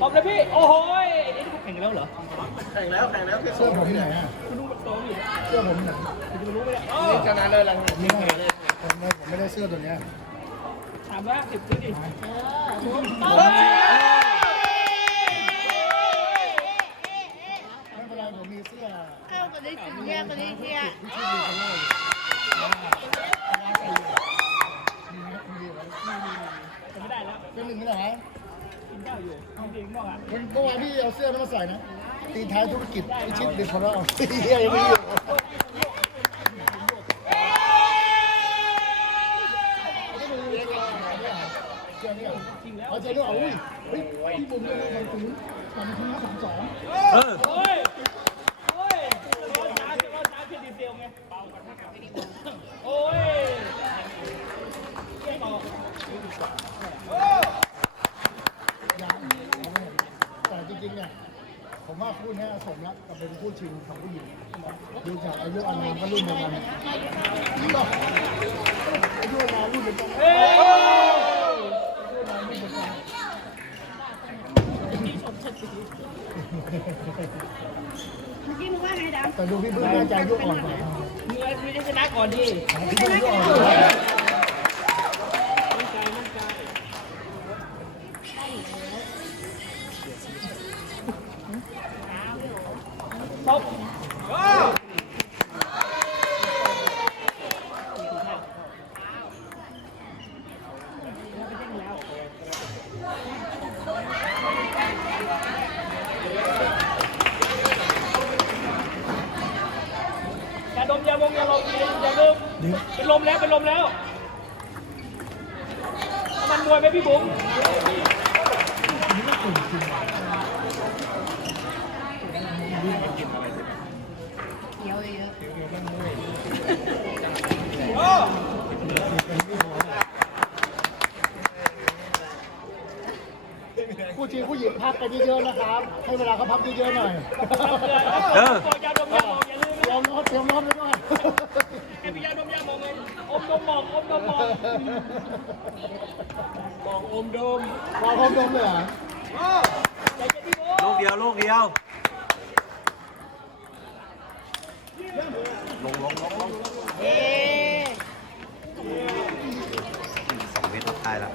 ขอบเลยพี่ โอ้โหยนี่แข่งกันแล้วเหรอแข่งแล้วแข่งแล้วแค่เสื้อผมที่ไหนอะคุณรู้ตัวอยู่เสื้อผมที่ไหนคุณจะรู้ไหมเนี่ยเออชนะเลยลังนี่ไงผมไม่ผมไม่ได้เสื้อตัวเนี้ย สามร้อยห้าสิบซื้อดิไม่เป็นไรผมมีเสื้อ เข้ากันได้ถึงแยกกันได้เที่ย ที่ชื่อดีกันเลยมีไหมมีไหม จะไม่ได้แล้ว เป็นหนึ่งไม่ได้ไหม กินข้าวอยู่จริงๆบอกอะ วัน เมื่อวานพี่เอาเสื้อนั้นมาใส่นะ ตีท้ายธุรกิจพิชิตเด็กของเราเฮียยังไม่อยู่เอาใจด้วยอุ้ยเฮ้ยพี่บุญเลยมันถึงมันถึงสามสองเออ โอ้ยโอ้ยร้อนช้าร้อนช้าขึ้นดีเซลไงเบากันโอ้ยเกี่ยวต่อ ยังแต่จ ริงๆเนี่ยผมว่าคู่นี้สมแล้วกับเป็นคู่ชิงของผู้หญิงดูจากอายุอานามก็รุ่นเดียวกันนี่หรออายุอานามรุ่นเดียวกันเฮ้ยเมื่อกี้มึงว่าไงดำแต่ดูพี่เบิ้ลน่าจะอายุอ่อนกว่ามึงไอ้พี่ได้ชนะก่อนดิ พี่เบิ้ลอายุอ่อนกว่า มั่นใจมั่นใจครบอย่าดมอย่ามงอย่าลมอย่าลืม เดี๋ยว เป็นลมแล้วเป็นลมแล้วมันม วยไหมพี่บุ๋มเดี๋ยวเยอะคู่ชิงผู้หญิงพักกันเยอะๆนะครับ ให้เวลาเขาพักเยอะๆหน่อยเออ ยาดมยามองอย่าลืมเตรียมรอบเตรียมรอบ ไอพี่ยาดมยามองเลยอมดมมองอมดมมองมองอมดมรอพร้อมดมเลยเหรอใจเย็นพี่โอ้ลูกเดียวลูกเดียว ลงลงลงลงเอ๊ะสองเมตรตายแล้ว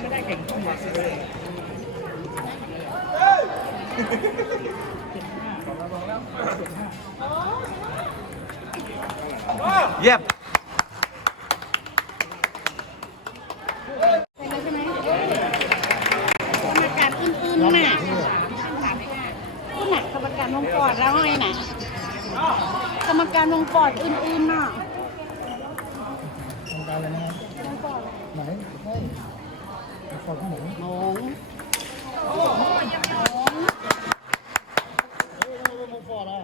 ไม่ได้เก่งต้องมาเลย เย็บม ใช่ไหมใช่ไหมกรรมการอื่นๆน่ะคุณน่ะกรรมการวงปอดแล้วไงน่ะกรรมการวงปอดอื่นๆน่ะ ทำการอะไรนะครับ วงปอด ไหนให้ขอที่ไหน หนอง เฮ้ยไม่ไม่ไม่ฟ อร์ละ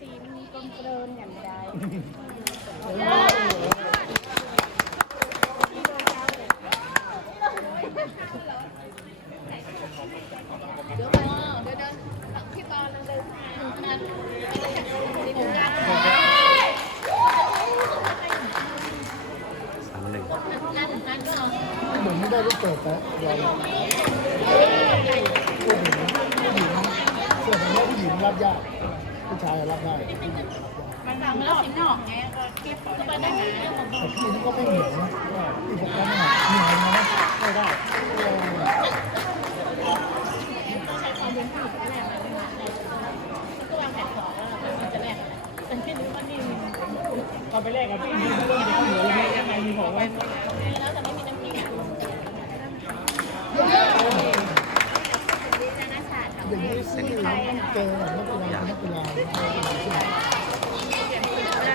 สีมีกลมเกลินอย่างใดเดี๋ยวไปเดี๋ยวเดี๋ยวพี่ปอนเดินมา สามหนึ่ง ผมไม่ได้ลูกเปิดนะยอมผู้หญิงผู้หญิงเสื้อ ผมว่าผู้หญิงรับยากผู้ชายรับได้มันทำแล้วสินอกไงก็เก็บเข้าไปได้ไงแต่พี่นี่ก็ไม่เหนียวนะที่ผมกันเนี่เหนียวนะไม่ได้ตอนไปแรกกับพี่มีเรื่องเด็กเหนือยังไงยังไงมีของไว้อย่างนี้ สิเจอนักกีฬานักกีฬาแ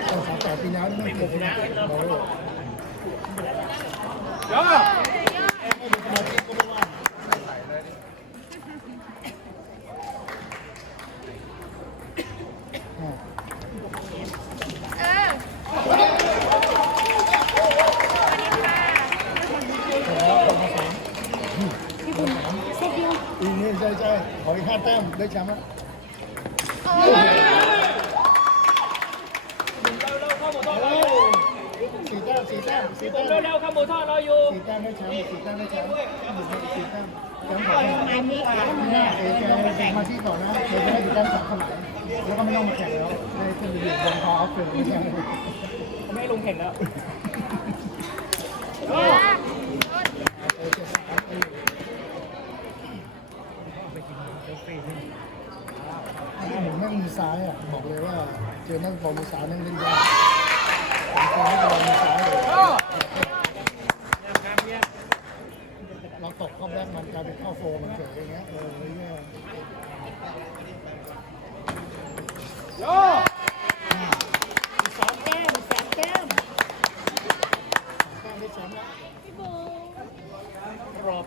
ต่สาวแต่ปีแล้วนี่ไม่เกิดนะโอ้ย่ อไม่มีสมาธิก็ไม่ว่าอีกนี่ใช่ใช่ขออีกห้าแต้มได้แชมป์แล้วเราเราเข้าหมดโอ้แล้วโหสี่ผมแต้มเร็วๆครับหมูทอดรออยู่สี่แต้มได้แชมป์สี่แต้มได้แชมป์สี่แต้มแชมป์ของอันนี้อะแม่เอแกมาที่ก่อนนะเอจะได้อยู่ด้านสองสมัยแล้วก็ไม่ต้องมาแข่งแล้วได้ขึ้นไปอยู่บนคอออฟเฟอร์ไม่แข่งผมไม่ให้ลุงแข่งแล้ว ผมนั่งมือซ้ายอะบอกเลย ว่าเจอนั่งบอลมือซ้ายนั่งเล่นยากผมซ้ายบอลมือซ้ายเลยเราตกเข้าแบ็คมันกลายเป็นเข้าโฟมันเฉยอย่างเงี้ยเออเนี่ยโย่สองแก้มสามแก้มสามแต้มได้แชมป์แล้วกรอบ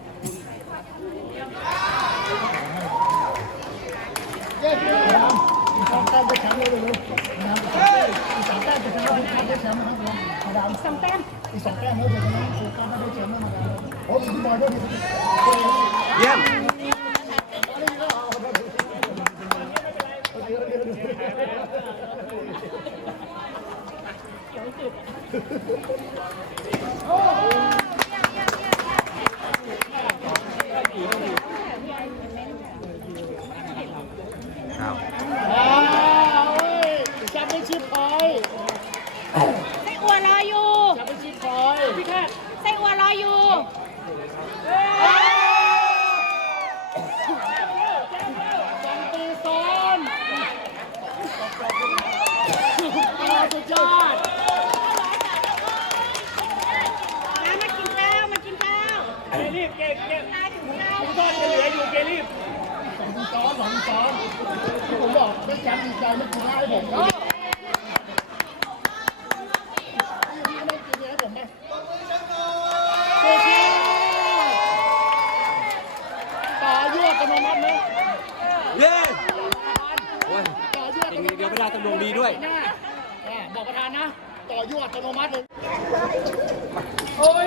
เย้ครับอีกสองแต้มได้แชมป์เลยเลยนะครับอีกสาม แต้มจะชนะทุกครั้งได้แชมป์นะครับมาดามสองแต้มอีกสองแต้มแล้วจะชนะทุกครั้งได้แชมป์นะมาดามโอ้ยพี่บอยด้วยเยี่ยม อ้าว อ้าวเว้ยแชมป์ไม่ชิปพอย ไส้อัวรออยู่ แชมป์ไม่ชิปพอย พี่แค่ ไส้อัวรออยู่ สองปีซ้อนสุดยอด น้ำมากินข้าวมากินข้าว เกรีบเกเก มากินข้าว หมูทอดจะเหลืออยู่เกรีบ สองปี ซ้องซ้อนที่ผมบอกได้แชมป์ดีใจไม่คุณให้ผมนะพี่ไม่ได้กินให้ผมไหมโอเคต่อยั่วอัตโนมัติไหมเย้โอ้ยต่อยั่วอัตโนมัติเดี๋ยวเวลาต้องดวงดีด้วยอ่าบอกประธานนะ ต่อยั่วอัตโนมัติเลย โอ้ย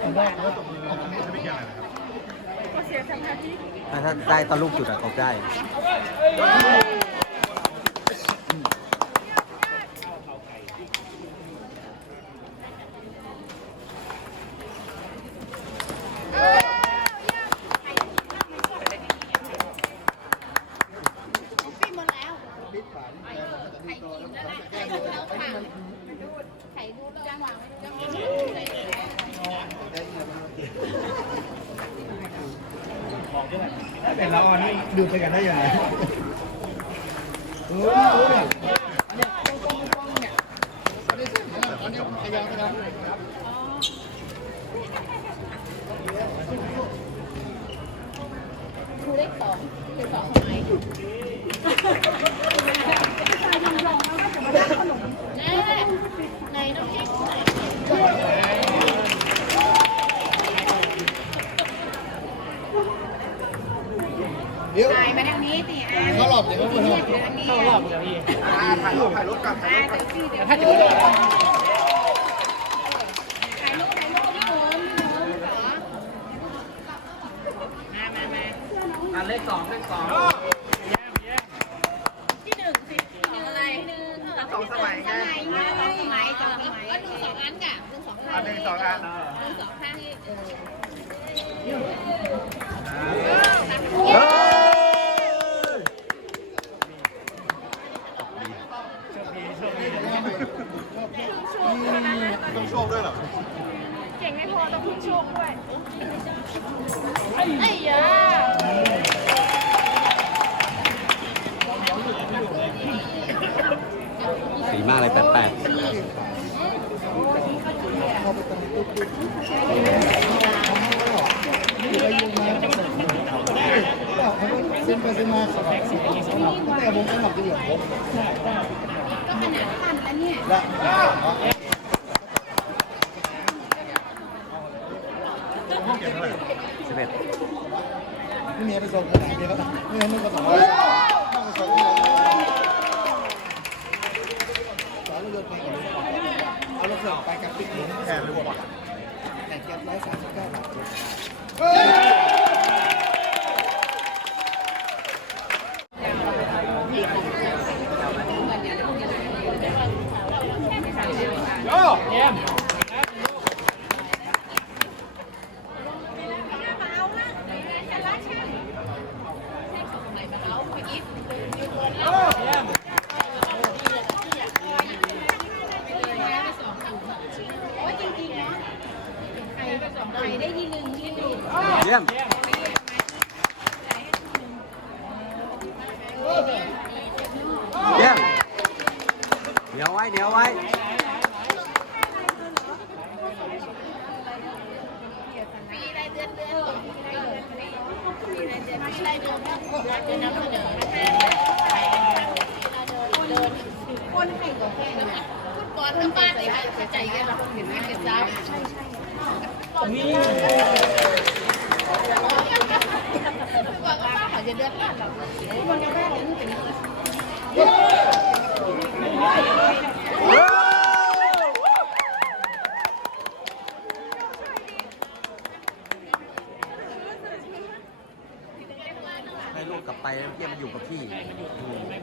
ถ้าได้ตอนลูกจุดอะตกได้ ปิ้งหมดแล้วไข่กินแล้วแหละไข่ดูแล้วค่ะไข่ดูจังหวะจังหวะ แต่ละออนนี่ดูไปกันได้ยังไงโอ้โหเนี่ยเนี่ยกล้องกล้องเนี่ยอันนี้อันนี้พยายามพยายาม ครูเลขสองคือสองทำไมแน่ไหนน้องจิ๊กไหนถ่ายมาทางนี้สิ อะเลอกเดี๋ยวเขาหลอกทางนี้เข้ารอบเลยพี่ถ่ายรูปถ่ายรูปกันอะแต่พี่เดี๋ยวถ้าจะไม่ได้ถ่ายรูปถ่ายรูปพี่หมูพี่หมูขอมามามาอะเลขสองเลขสองที่หนึ่งสิหนึ่งอะไรหนึ่งสองสมัยไงสองสมัยสองสมัยก็ดูสองอันกะดูสองอันหนึ่งสองอันดูสองข้างที่ พอต้องพึ่งด้วยไอ้ยาสีมากเลยแปดแปดนไปเส้นมาสลับแต่ผมสลับดีเหรอก็ขนาดพันแล้วเนี่ย เรือไปก่อนเอารถเสือไปกับปิ๊กหมุนแทนหรือเปล่าแต่แก๊สร้อยสามสิบเก้าบาท เยี่ยม เยี่ยม เยี่ยม เดี๋ยวไว้ เดี๋ยวไว้ คนให้กับแฟนนะฟุตบอลทั้งบ้านเลยค่ะใจกันเราเห็นไหมเป็นจ้านี่บอกว่าป้าเขาจะเดือดร้อนเราคนจะแรกเลยนี่เป็นให้ลูกกลับไปแล้วเกี่ยมันอยู่กับที่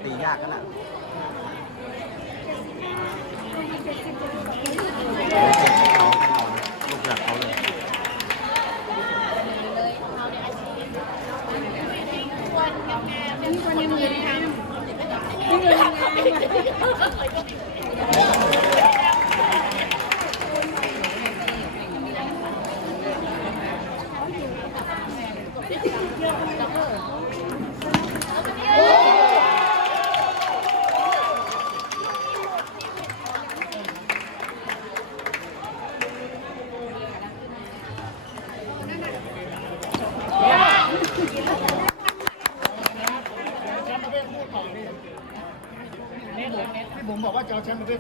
ตียากขนาด ลูกหลักเขาเลยมีคนยังเงินทำที่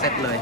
เซตเลย